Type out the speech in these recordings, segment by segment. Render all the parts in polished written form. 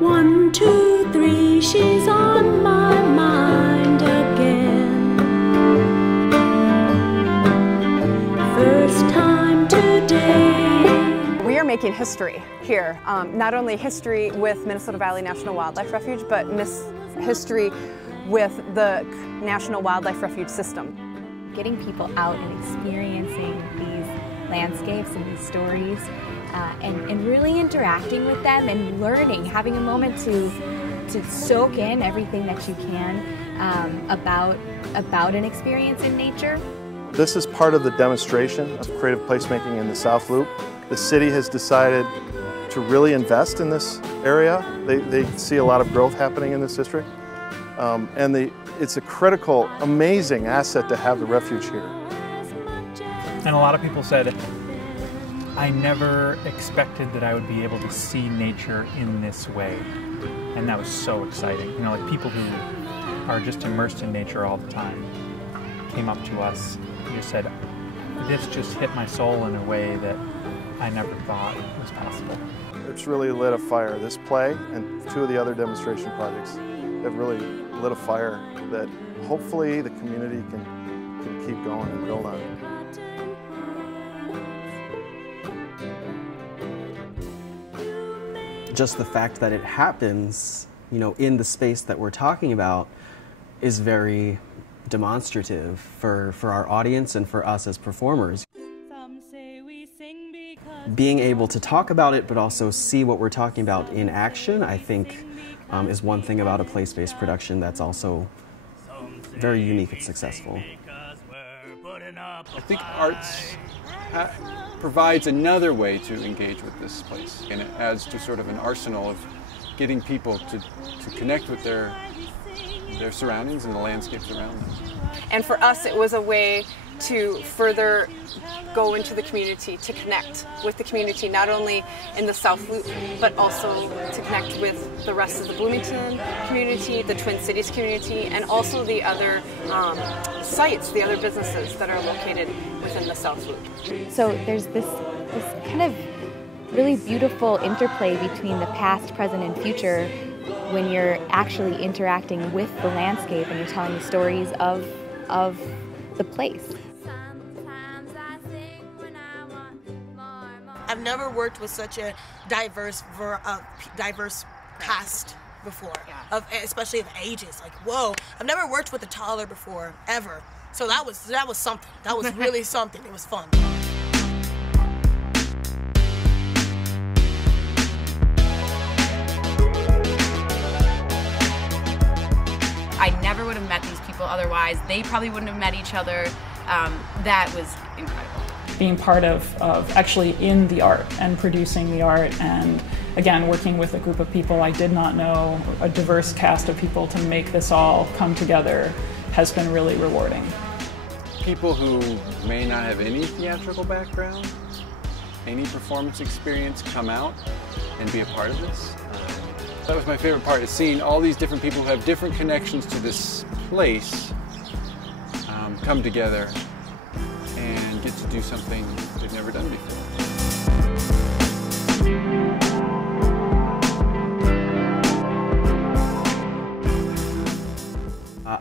One, two, three, she's on my mind again. First time today. We are making history here. Not only history with Minnesota Valley National Wildlife Refuge, but history with the National Wildlife Refuge system. Getting people out and experiencing these landscapes and these stories and really interacting with them and learning, having a moment to soak in everything that you can about an experience in nature. This is part of the demonstration of creative placemaking in the South Loop. The city has decided to really invest in this area. They see a lot of growth happening in this district. It's a critical, amazing asset to have the refuge here. And a lot of people said, I never expected that I would be able to see nature in this way. And that was so exciting. You know, like people who are just immersed in nature all the time came up to us and just said, this just hit my soul in a way that I never thought was possible. It's really lit a fire. This play and two of the other demonstration projects have really lit a fire that hopefully the community can keep going and build on. Just the fact that it happens, you know, in the space that we're talking about is very demonstrative for our audience and for us as performers. Being able to talk about it, but also see what we're talking about in action, I think is one thing about a place-based production that's also very unique and successful. I think arts provides another way to engage with this place, and it adds to sort of an arsenal of getting people to connect with their surroundings and the landscapes around them. And for us, it was a way to further go into the community, to connect with the community, not only in the South Loop, but also to connect with the rest of the Bloomington community, the Twin Cities community, and also the other sites, the other businesses that are located within the South Loop. So there's this kind of really beautiful interplay between the past, present, and future when you're actually interacting with the landscape and you're telling the stories of the place. I've never worked with such a diverse cast before, especially of ages. Like, whoa! I've never worked with a toddler before, ever. So that was something. That was really something. It was fun. I never would have met these people otherwise. They probably wouldn't have met each other. That was incredible. Being part of actually in the art and producing the art, and again working with a group of people I did not know, a diverse cast of people, to make this all come together has been really rewarding. People who may not have any theatrical background, any performance experience, come out and be a part of this. That was my favorite part, is seeing all these different people who have different connections to this place come together and get to do something they've never done before.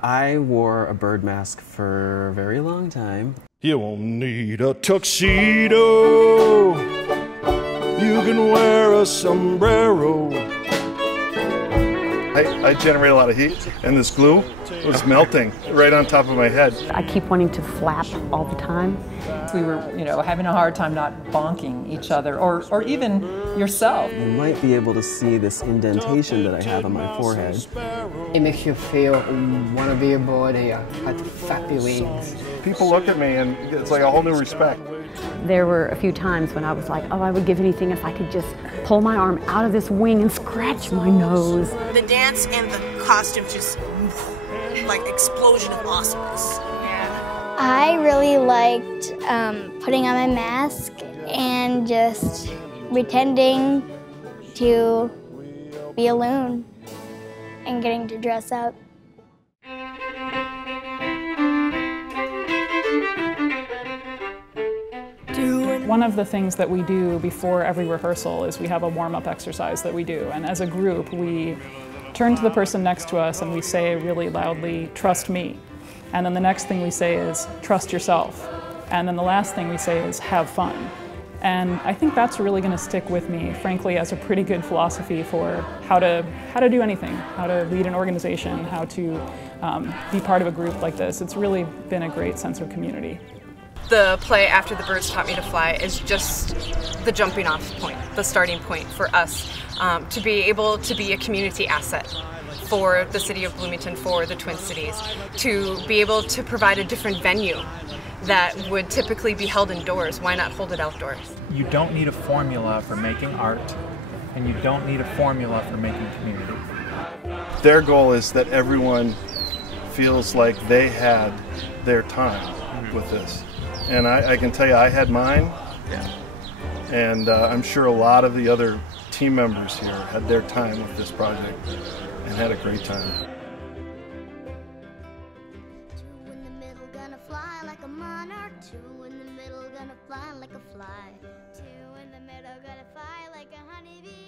I wore a bird mask for a very long time. You won't need a tuxedo. You can wear a sombrero. I generate a lot of heat, and this glue was melting right on top of my head. I keep wanting to flap all the time. We were, having a hard time not bonking each other, or even yourself. You might be able to see this indentation that I have on my forehead. It makes you feel want to be a boy. They have flappy wings. People look at me and it's like a whole new respect. There were a few times when I was like, oh, I would give anything if I could just pull my arm out of this wing and scratch my nose. The dance and the costume just like explosion of awesomeness. I really liked putting on my mask and just pretending to be a loon and getting to dress up. one of the things that we do before every rehearsal is we have a warm-up exercise that we do. And as a group, we turn to the person next to us and we say really loudly, "Trust me." And then the next thing we say is, "Trust yourself." And then the last thing we say is, "Have fun." And I think that's really going to stick with me, frankly, as a pretty good philosophy for how to do anything, how to lead an organization, how to be part of a group like this. It's really been a great sense of community. The play After the Birds Taught Me to Fly is just the jumping off point, the starting point for us to be able to be a community asset for the city of Bloomington, for the Twin Cities, to be able to provide a different venue that would typically be held indoors. Why not hold it outdoors? You don't need a formula for making art, and you don't need a formula for making community. Their goal is that everyone feels like they had their time with this. And I can tell you, I had mine, and I'm sure a lot of the other team members here had their time with this project and had a great time. Two in the middle gonna fly like a monarch. Two in the middle gonna fly like a fly. Two in the middle gonna fly like a honeybee.